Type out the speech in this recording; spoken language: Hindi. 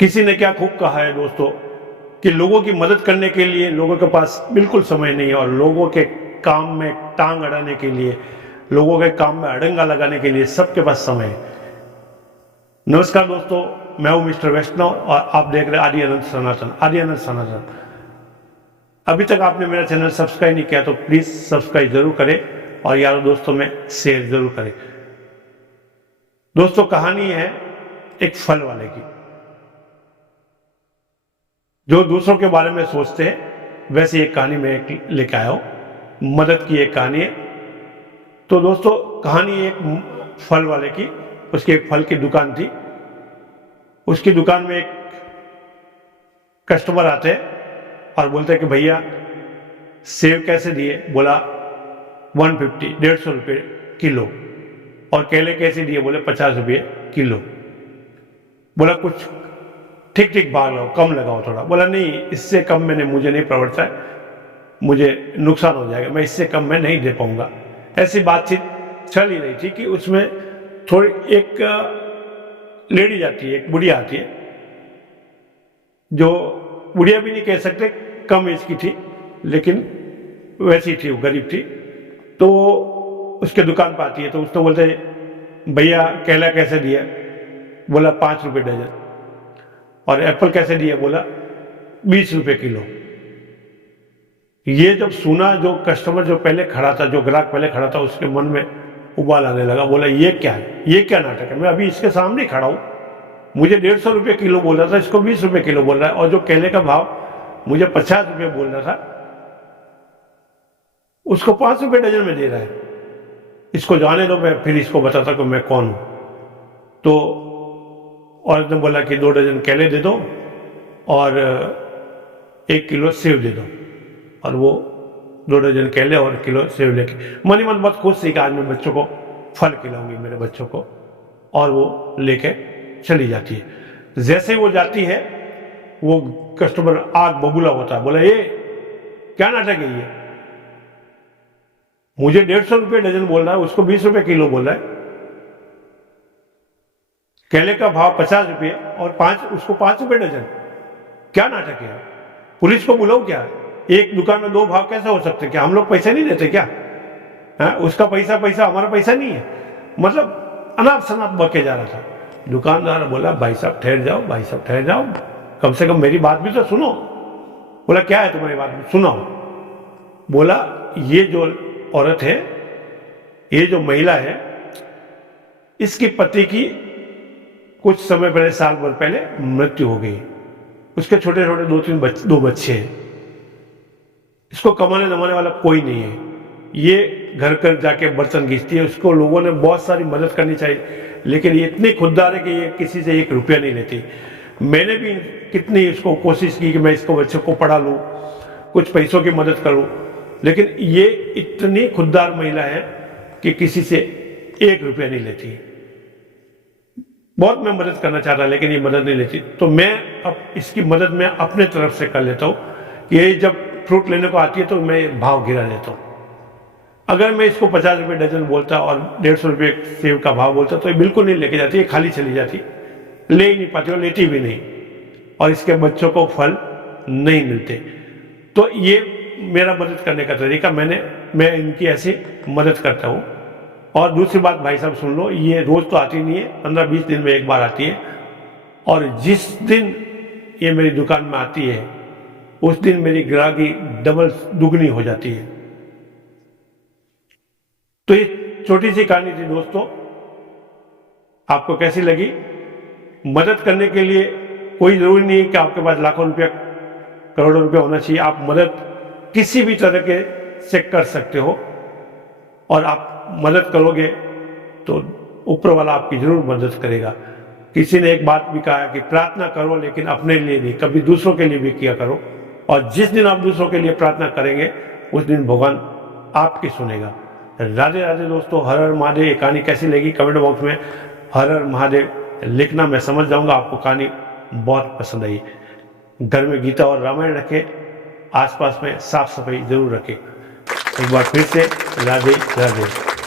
किसी ने क्या खूब कहा है दोस्तों कि लोगों की मदद करने के लिए लोगों के पास बिल्कुल समय नहीं है, और लोगों के काम में टांग अड़ाने के लिए, लोगों के काम में अड़ंगा लगाने के लिए सबके पास समय है। नमस्कार दोस्तों, मैं हूं मिस्टर वैष्णव और आप देख रहे हैं आदि अनंत सनातन। अभी तक आपने मेरा चैनल सब्सक्राइब नहीं किया तो प्लीज सब्सक्राइब जरूर करें और यारों दोस्तों में शेयर जरूर करें। दोस्तों, कहानी है एक फल वाले की, जो दूसरों के बारे में सोचते हैं। वैसे एक कहानी में लेकर आया हूं, मदद की एक कहानी है। तो दोस्तों, कहानी एक फल वाले की, उसकी एक फल की दुकान थी। उसकी दुकान में एक कस्टमर आते हैं और बोलते हैं कि भैया सेब कैसे दिए? बोला 150, 150 रुपये किलो। और केले कैसे दिए? बोले 50 रुपये किलो। बोला कुछ ठीक ठीक भाग लगाओ, कम लगाओ थोड़ा। बोला नहीं, इससे कम मैंने मुझे नहीं प्रवृत्ता है, मुझे नुकसान हो जाएगा, मैं इससे कम मैं नहीं दे पाऊंगा। ऐसी बातचीत चल ही रही थी कि उसमें थोड़ी एक लेडी जाती है, एक बुढ़िया आती है, जो बुढ़िया भी नहीं कह सकते, कम एज की थी, लेकिन वैसी थी, वो गरीब थी। तो उसके दुकान पर आती है, तो उसने बोलते भैया केला कैसे दिया? बोला 5 रुपये डजन। और एप्पल कैसे दिया? बोला 20 रुपये किलो। ये जब सुना, जो कस्टमर जो पहले खड़ा था, जो ग्राहक पहले खड़ा था, उसके मन में उबाल आने लगा। बोला ये क्या है, ये क्या नाटक है? मैं अभी इसके सामने खड़ा हूं, मुझे 150 रुपये किलो बोल रहा था, इसको 20 रुपये किलो बोल रहा है, और जो केले का भाव मुझे 50 रुपये बोल रहा था, उसको 5 रुपये डजन में दे रहा है। इसको जाने दो, मैं फिर इसको बताता कि मैं कौन हूं। तो औरत ने बोला कि 2 डजन केले दे दो और 1 किलो सेब दे दो। और वो 2 डजन केले और किलो सेब लेके मन ही मन बहुत खुश थी कि आज मैं बच्चों को फल खिलाऊंगी, मेरे बच्चों को। और वो लेके चली जाती है। जैसे ही वो जाती है, वो कस्टमर आग बबूला होता है। बोला ये क्या नाटक है? ये मुझे 150 रुपये डजन बोल रहा है, उसको 20 रुपये किलो बोल रहा है। केले का भाव 50 रुपये और उसको 5 रुपये डजन। क्या नाटक है? पुलिस को बुलाओ क्या? एक दुकान में 2 भाव कैसे हो सकते? क्या हम लोग पैसे नहीं देते क्या? उसका पैसा हमारा पैसा नहीं है? मतलब अनाप शनाप बके जा रहा था। दुकानदार बोला भाई साहब ठहर जाओ, भाई साहब ठहर जाओ, कम से कम मेरी बात भी तो सुनो। बोला क्या है तुम्हारी बात, सुनाओ। बोला ये जो औरत है, ये जो महिला है, इसकी पति की कुछ समय पहले, साल भर पहले मृत्यु हो गई। उसके छोटे छोटे 2 बच्चे हैं। इसको कमाने दमाने वाला कोई नहीं है। ये घर घर जाके बर्तन घिसती है। उसको लोगों ने बहुत सारी मदद करनी चाहिए, लेकिन ये इतनी खुददार है कि ये किसी से 1 रुपया नहीं लेती। मैंने भी कितनी इसको कोशिश की कि मैं इसको बच्चों को पढ़ा लूँ, कुछ पैसों की मदद करूँ, लेकिन ये इतनी खुददार महिला है कि किसी से 1 रुपया नहीं लेती। बहुत मैं मदद करना चाहता, लेकिन ये मदद नहीं लेती। तो मैं अब इसकी मदद मैं अपने तरफ से कर लेता हूँ। ये जब फ्रूट लेने को आती है तो मैं भाव गिरा देता हूँ। अगर मैं इसको 50 रुपये डजन बोलता और 150 रुपये सेब का भाव बोलता तो ये बिल्कुल नहीं लेके जाती, ये खाली चली जाती, ले ही नहीं पाती और लेती भी नहीं, और इसके बच्चों को फल नहीं मिलते। तो ये मेरा मदद करने का तरीका, मैं इनकी ऐसी मदद करता हूँ। और दूसरी बात भाई साहब सुन लो, ये रोज तो आती नहीं है, 15-20 दिन में एक बार आती है। और जिस दिन ये मेरी दुकान में आती है, उस दिन मेरी ग्राहकी दुगनी हो जाती है। तो ये छोटी सी कहानी थी दोस्तों, आपको कैसी लगी? मदद करने के लिए कोई जरूरी नहीं है कि आपके पास लाखों रुपया, करोड़ों रुपया होना चाहिए। आप मदद किसी भी तरह के से कर सकते हो, और आप मदद करोगे तो ऊपर वाला आपकी जरूर मदद करेगा। किसी ने एक बात भी कहा कि प्रार्थना करो, लेकिन अपने लिए नहीं, कभी दूसरों के लिए भी किया करो। और जिस दिन आप दूसरों के लिए प्रार्थना करेंगे, उस दिन भगवान आपकी सुनेगा। राधे राधे दोस्तों, हर हर महादेव। ये कहानी कैसी लगी कमेंट बॉक्स में हर हर महादेव लिखना, मैं समझ जाऊंगा आपको कहानी बहुत पसंद आई। घर में गीता और रामायण रखें, आसपास में साफ सफाई जरूर रखें। एक बार फिर से राधे राधे।